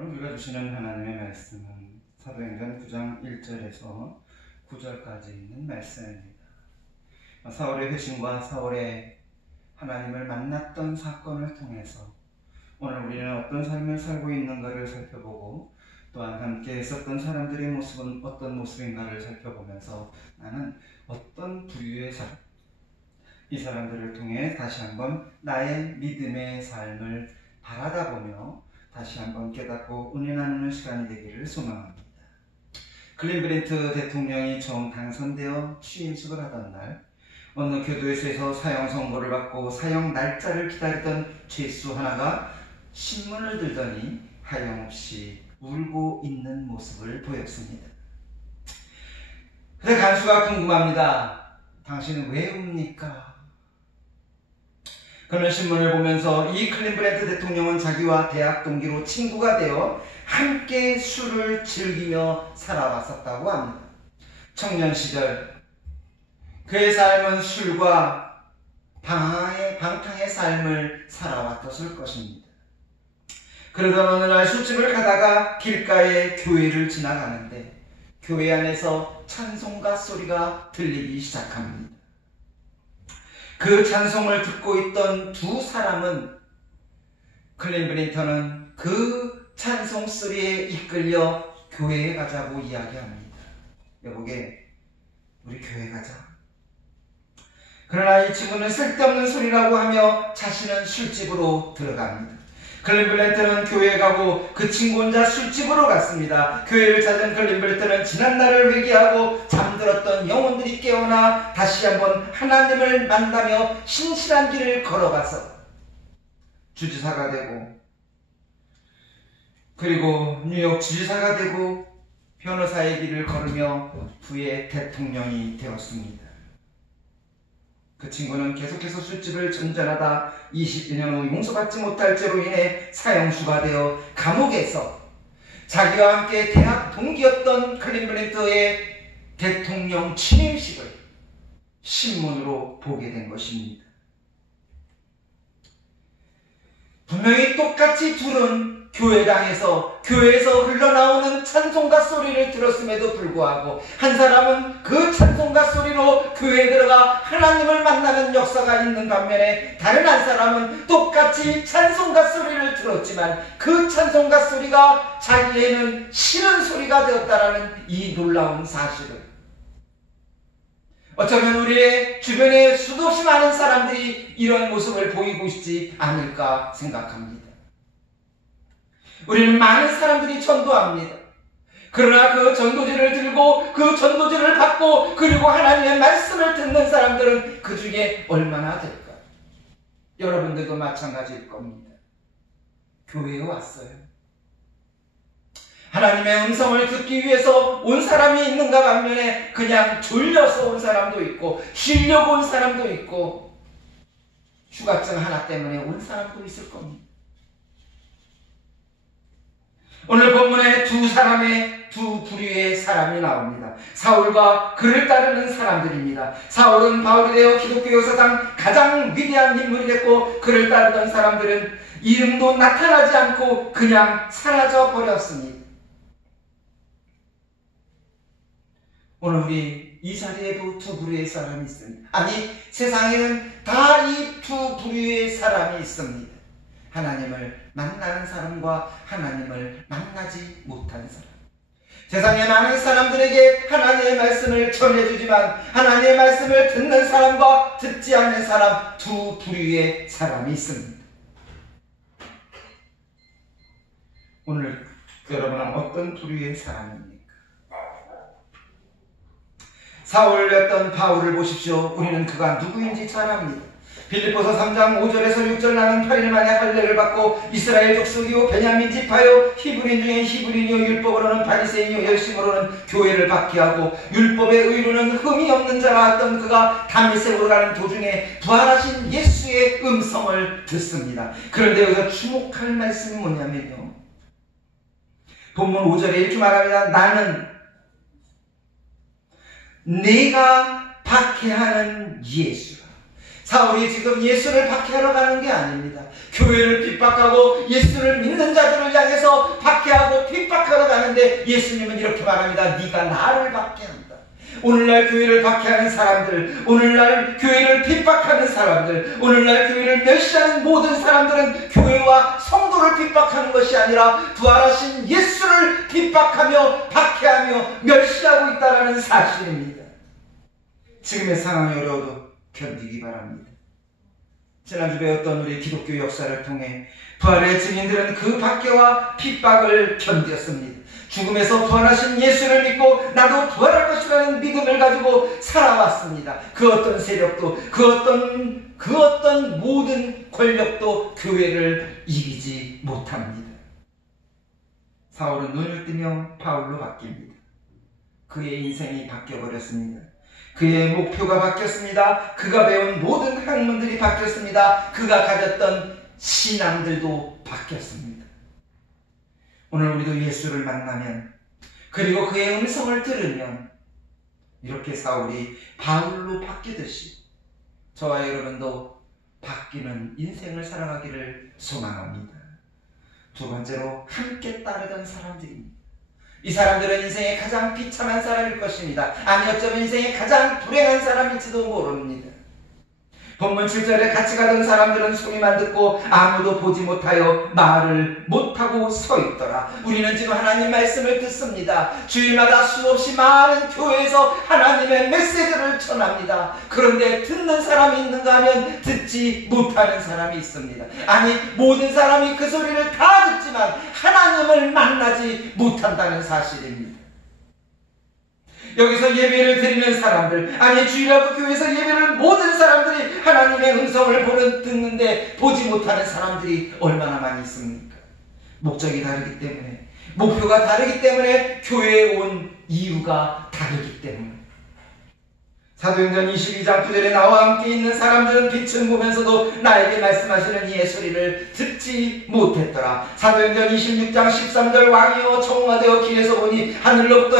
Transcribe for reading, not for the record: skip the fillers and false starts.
오늘 우리가 주시는 하나님의 말씀은 사도행전 9장 1절에서 9절까지 있는 말씀입니다. 사울의 회심과 사울의 하나님을 만났던 사건을 통해서 오늘 우리는 어떤 삶을 살고 있는가를 살펴보고, 또한 함께 있었던 사람들의 모습은 어떤 모습인가를 살펴보면서 나는 어떤 부류의 사람, 이 사람들을 통해 다시 한번 나의 믿음의 삶을 바라다보며 다시 한번 깨닫고 은혜 나누는 시간이 되기를 소망합니다. 클린 브랜트 대통령이 처음 당선되어 취임식을 하던 날, 어느 교도소에서 사형 선고를 받고 사형 날짜를 기다리던 죄수 하나가 신문을 들더니 하염없이 울고 있는 모습을 보였습니다. 그래서 간수가 궁금합니다. 당신은 왜 웁니까? 그는 신문을 보면서 이 클린 브랜트 대통령은 자기와 대학 동기로 친구가 되어 함께 술을 즐기며 살아왔었다고 합니다. 청년 시절 그의 삶은 술과 방탕의 삶을 살아왔었을 것입니다. 그러던 어느 날 술집을 가다가 길가에 교회를 지나가는데 교회 안에서 찬송가 소리가 들리기 시작합니다. 그 찬송을 듣고 있던 두 사람은, 클린 브랜트는 그 찬송 소리에 이끌려 교회에 가자고 이야기합니다. 여보게, 우리 교회 가자. 그러나 이 친구는 쓸데없는 소리라고 하며 자신은 술집으로 들어갑니다. 클린 브랜트는 교회에 가고 그 친구 혼자 술집으로 갔습니다. 교회를 찾은 클린 브랜트는 지난날을 회개하고 잠들었던 영혼들이 깨어나 다시 한번 하나님을 만나며 신실한 길을 걸어가서 주지사가 되고, 그리고 뉴욕 지지사가 되고 변호사의 길을 걸으며 후에 대통령이 되었습니다. 그 친구는 계속해서 술집을 전전하다 22년 후 용서받지 못할 죄로 인해 사형수가 되어 감옥에서 자기와 함께 대학 동기였던 클린 브랜트의 대통령 취임식을 신문으로 보게 된 것입니다. 분명히 똑같이 둘은 교회에서 흘러나오는 찬송가 소리를 들었음에도 불구하고 한 사람은 그 찬송가 소리로 교회에 들어가 하나님을 만나는 역사가 있는 반면에 다른 한 사람은 똑같이 찬송가 소리를 들었지만 그 찬송가 소리가 자기에는 싫은 소리가 되었다라는 이 놀라운 사실을, 어쩌면 우리의 주변에 수도 없이 많은 사람들이 이런 모습을 보이고 있지 않을까 생각합니다. 우리는 많은 사람들이 전도합니다. 그러나 그 전도지를 들고 그 전도지를 받고 그리고 하나님의 말씀을 듣는 사람들은 그 중에 얼마나 될까요? 여러분들도 마찬가지일 겁니다. 교회에 왔어요. 하나님의 음성을 듣기 위해서 온 사람이 있는가 반면에 그냥 졸려서 온 사람도 있고 쉬려고 온 사람도 있고 휴가증 하나 때문에 온 사람도 있을 겁니다. 오늘 본문에 두 부류의 사람이 나옵니다. 사울과 그를 따르는 사람들입니다. 사울은 바울이 되어 기독교 역사상 가장 위대한 인물이 됐고, 그를 따르던 사람들은 이름도 나타나지 않고 그냥 사라져 버렸습니다. 오늘 우리 이 자리에도 두 부류의 사람이 있습니다. 아니, 세상에는 다 이 두 부류의 사람이 있습니다. 하나님을 만나는 사람과 하나님을 만나지 못하는 사람. 세상에 많은 사람들에게 하나님의 말씀을 전해주지만 하나님의 말씀을 듣는 사람과 듣지 않는 사람, 두 부류의 사람이 있습니다. 오늘 여러분은 어떤 부류의 사람입니까? 사울이었던 바울을 보십시오. 우리는 그가 누구인지 잘 압니다. 빌립보서 3장 5절에서 6절 나는 8일 만에 할례를 받고 이스라엘 족속이요 베냐민 지파요 히브리인 중에 히브리인이요 율법으로는 바리새인이요 열심으로는 교회를 박해하고 율법의 의로는 흠이 없는 자라 했던 그가 다메섹으로 가는 도중에 부활하신 예수의 음성을 듣습니다. 그런데 여기서 주목할 말씀이 뭐냐면요, 본문 5절에 이렇게 말합니다. 나는 내가 박해하는 예수, 사울이 지금 예수를 박해하러 가는 게 아닙니다. 교회를 핍박하고 예수를 믿는 자들을 향해서 박해하고 핍박하러 가는데 예수님은 이렇게 말합니다. 네가 나를 박해한다. 오늘날 교회를 박해하는 사람들, 오늘날 교회를 핍박하는 사람들, 오늘날 교회를 멸시하는 모든 사람들은 교회와 성도를 핍박하는 것이 아니라 부활하신 예수를 핍박하며 박해하며 멸시하고 있다는 사실입니다. 지금의 상황이 어려워도 견디기 바랍니다. 지난주 배웠던 우리 기독교 역사를 통해 부활의 증인들은 그 박해와 핍박을 견뎠습니다. 죽음에서 부활하신 예수를 믿고 나도 부활할 것이라는 믿음을 가지고 살아왔습니다. 그 어떤 세력도 그 어떤 모든 권력도 교회를 이기지 못합니다. 사울은 눈을 뜨며 바울로 바뀝니다. 그의 인생이 바뀌어버렸습니다. 그의 목표가 바뀌었습니다. 그가 배운 모든 학문들이 바뀌었습니다. 그가 가졌던 신앙들도 바뀌었습니다. 오늘 우리도 예수를 만나면, 그리고 그의 음성을 들으면 이렇게 사울이 바울로 바뀌듯이 저와 여러분도 바뀌는 인생을 살아가기를 소망합니다. 두 번째로 함께 따르던 사람들입니다. 이 사람들은 인생의 가장 비참한 사람일 것입니다. 아니 어쩌면 인생의 가장 불행한 사람일지도 모릅니다. 본문 7절에 같이 가던 사람들은 소리만 듣고 아무도 보지 못하여 말을 못하고 서 있더라. 우리는 지금 하나님 말씀을 듣습니다. 주일마다 수없이 많은 교회에서 하나님의 메시지를 전합니다. 그런데 듣는 사람이 있는가 하면 듣지 못하는 사람이 있습니다. 아니 모든 사람이 그 소리를 다 듣지만 하나님을 만나지 못한다는 사실입니다. 여기서 예배를 드리는 사람들, 아니 주일하고 교회에서 예배를 모든 사람들이 하나님의 음성을 듣는데 보지 못하는 사람들이 얼마나 많이 있습니까? 목적이 다르기 때문에, 목표가 다르기 때문에, 교회에 온 이유가 다르기 때문에. 사도행전 22장 9절에 나와 함께 있는 사람들은 빛을 보면서도 나에게 말씀하시는 이의 소리를 듣지 못했더라. 사도행전 26장 13절 왕이여 청와되어 길에서 보니 하늘로부터